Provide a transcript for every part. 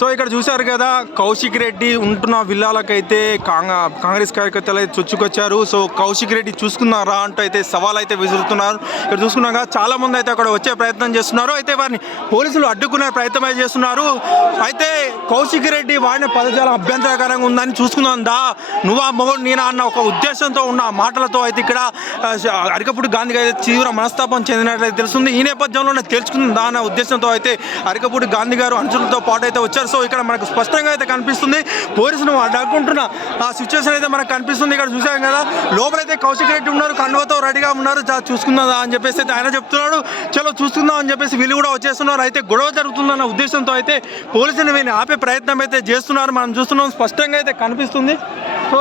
So ఇక్కడ చూశారు కదా కౌశిక్ రెడ్డి ఉంటున్న విల్లాలకైతే కాంగ్- కాంగ్రెస్ కార్యకర్తలు అయితే చొచ్చుకొచ్చారు. సో కౌశిక్ రెడ్డి చూసుకున్నారా అంటూ అయితే సవాల్ అయితే విసురుతున్నారు. ఇక్కడ చూసుకున్నాక చాలా మంది అయితే అక్కడ వచ్చే ప్రయత్నం చేస్తున్నారు. అయితే వారిని పోలీసులు అడ్డుకునే ప్రయత్నం అయితే చేస్తున్నారు. అయితే కౌశిక్ రెడ్డి వాడిన పదజాలం అభ్యంతరకరంగా ఉందని చూసుకుందాం దా. నువ్వా మొగడు నేనా అన్న ఒక ఉద్దేశంతో ఉన్న మాటలతో అయితే ఇక్కడ అరికప్పుడు అరికపుడు గాంధీకి తీవ్ర మనస్తాపం చెందినట్లయితే తెలుస్తుంది. ఈ నేపథ్యంలోనే తెలుసుకుందా అన్న ఉద్దేశంతో అయితే అరికప్పుడు గాంధీ గారు అంచులతో పాటు అయితే వచ్చారు. సో ఇక్కడ మనకు స్పష్టంగా అయితే కనిపిస్తుంది. పోలీసులు అడ్డుకుంటున్న ఆ సిచ్యువేషన్ అయితే మనకు కనిపిస్తుంది. ఇక్కడ చూసాం కదా లోపలైతే కౌశిక్ రెడ్డి ఉన్నారు కండువతో రెడీగా ఉన్నారు. చూసుకుందా అని చెప్పేసి అయితే ఆయన చెప్తున్నాడు. చలో చూసుకుందాం అని చెప్పేసి వీళ్ళు కూడా వచ్చేస్తున్నారు. అయితే గొడవ జరుగుతుందన్న ఉద్దేశంతో అయితే పోలీసులు వీళ్ళని ఆపే ప్రయత్నం అయితే చేస్తున్నారు. మనం చూస్తున్నాం స్పష్టంగా అయితే కనిపిస్తుంది. సో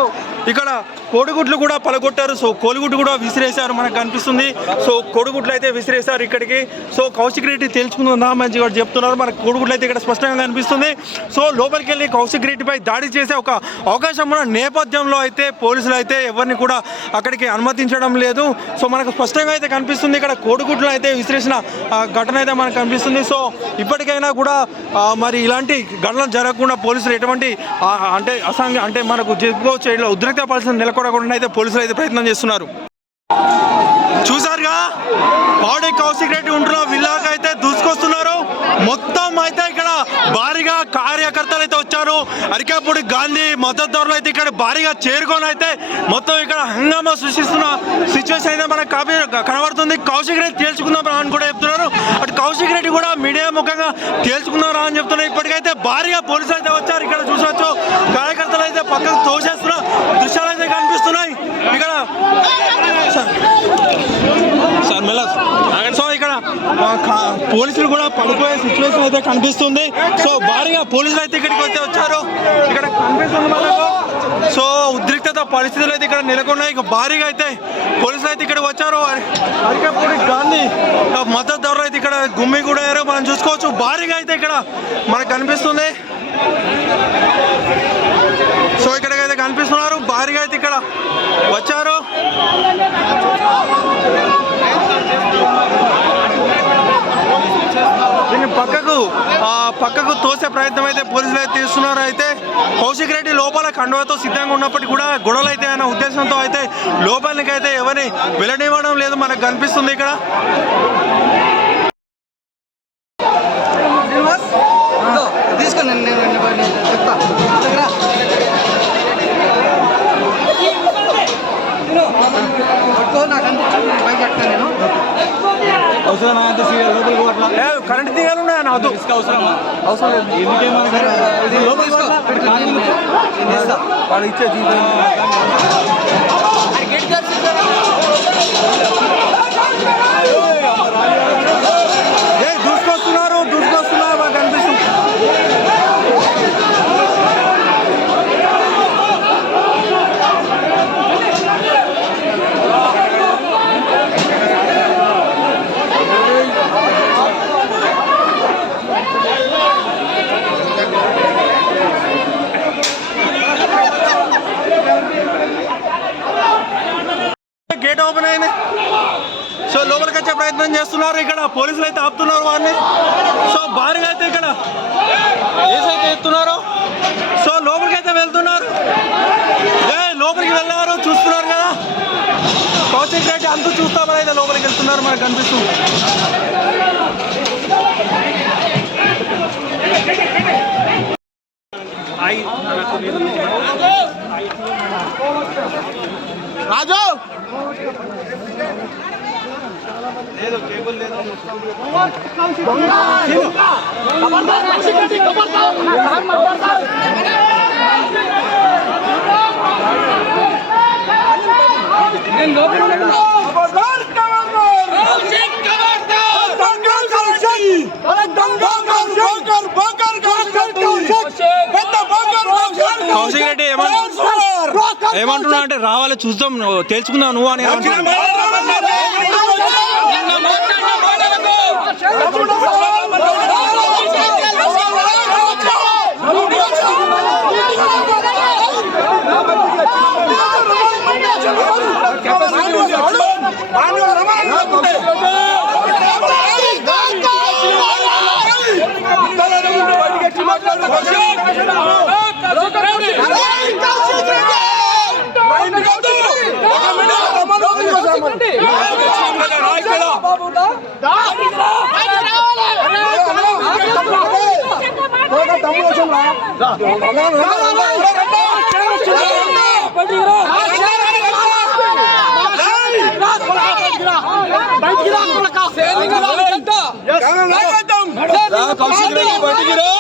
ఇక్కడ కోడిగుడ్లు కూడా పలగొట్టారు. సో కోడిగుడ్లు కూడా విసిరేశారు మనకు కనిపిస్తుంది. సో కోడిగుడ్లు అయితే విసిరేశారు ఇక్కడికి. సో కౌశిక్ రెడ్డి తెలుసుకుందా మంచి కూడా చెప్తున్నారు. మనకు కోడిగుడ్లు అయితే ఇక్కడ స్పష్టంగా కనిపిస్తుంది. సో లోపలికి వెళ్ళి కౌశిక్ రెడ్డిపై దాడి చేసే ఒక అవకాశం ఉన్న నేపథ్యంలో అయితే పోలీసులు అయితే ఎవరిని కూడా అక్కడికి అనుమతించడం లేదు. సో మనకు స్పష్టంగా అయితే కనిపిస్తుంది ఇక్కడ కోడిగుడ్లు అయితే విసిరేసిన ఘటన అయితే మనకు కనిపిస్తుంది. సో ఇప్పటికైనా కూడా మరి ఇలాంటి ఘటనలు జరగకుండా పోలీసులు ఎటువంటి అంటే అసాంఘ అంటే మనకు చెప్పుకోవచ్చు ఇలా ఉద్రిక్త పరిస్థితి నెలకొనకుండా అయితే పోలీసులు అయితే ప్రయత్నం చేస్తున్నారు. చూసారుగా? పౌడే కౌశిక్ రెడ్డి ఉంటున్న విల్లాకి అయితే దూసుకొస్తున్నారు. మొత్తం అయితే ఇక్కడ భారీగా కార్యకర్తలు అయితే వచ్చారు. అరికాపూడి గాంధీ మద్దతుదారులు అయితే ఇక్కడ భారీగా చేరుకొని అయితే మొత్తం ఇక్కడ హంగామా సృష్టిస్తున్న సిచ్యువేషన్ అయితే మనకు కాపీ కనబడుతుంది. కౌశిక్ రెడ్డి తేల్చుకుందాం అని కూడా చెప్తున్నారు. అటు కౌశిక్ రెడ్డి కూడా మీడియా ముఖంగా తేల్చుకున్నారా అని చెప్తున్నారు. ఇప్పటికైతే భారీగా పోలీసులు అయితే వచ్చారు. ఇక్కడ చూసొచ్చు పక్కకు తోసేస్తున్న దృశ్యాలు అయితే కనిపిస్తున్నాయి. ఇక్కడ సార్. సో ఇక్కడ పోలీసులు కూడా పడిపోయే సిచ్యువేషన్ అయితే కనిపిస్తుంది. సో భారీగా పోలీసులు అయితే ఇక్కడికి వచ్చి వచ్చారు. ఇక్కడ కనిపిస్తుంది మనకు సో ఉద్రిక్తత పరిస్థితులు అయితే ఇక్కడ నెలకొన్నాయి. ఇక భారీగా అయితే పోలీసులు అయితే ఇక్కడ వచ్చారు. అరికపూడి గాంధీ ఆ, మద్దతుదారులు అయితే ఇక్కడ గుమ్మి కూడా మనం చూసుకోవచ్చు. భారీగా అయితే ఇక్కడ మనకు కనిపిస్తుంది. కనిపిస్తున్నారు. భారీగా అయితే ఇక్కడ వచ్చారు. దీన్ని పక్కకు ఆ, పక్కకు తోసే ప్రయత్నం అయితే పోలీసులు అయితే తీస్తున్నారు అయితే కౌశిక్ రెడ్డి లోపల కండువతో సిద్ధంగా ఉన్నప్పటికీ కూడా గొడవలు అయితే అనే ఉద్దేశంతో అయితే లోపలికి అయితే ఎవరిని వెళ్ళనివ్వడం లేదు మనకు కనిపిస్తుంది ఇక్కడ. ఏ, కరెంట్ తీగలు ఉన్నాయా? నాదు అవసరం లేదు. ఇది లోపల తీసుకో. నేను ఇస్తా వాడు ఇచ్చే ఏ దూసుకొస్తున్నారు దూసుకొస్తున్నారు మాకు కనిపిస్తుంది గేట్ ఓపెన్ అయింది సో లోపలికి వచ్చే ప్రయత్నం చేస్తున్నారు. ఇక్కడ పోలీసులు అయితే ఆపుతున్నారు వారిని. సో భారీగా అయితే ఇక్కడ ఏసైతే ఎత్తున్నారు. సో లోపలికి అయితే వెళ్తున్నారు. ఏ లోపలికి వెళ్ళారు? చూస్తున్నారు కదా. కౌశిక్ రెడ్డి అంతా చూస్తామని అయితే లోపలికి వెళ్తున్నారు. మనకు కనిపిస్తుంది. కౌశిక్ రెడ్డి ఏమంటున్నా అంటే రావాలి చూద్దాం నువ్వు తెలుసుకుందాం నువ్వు అని Başkanım! కౌశిక్ రెడ్డి బయటికి రా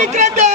కౌశిక్ రెడ్డి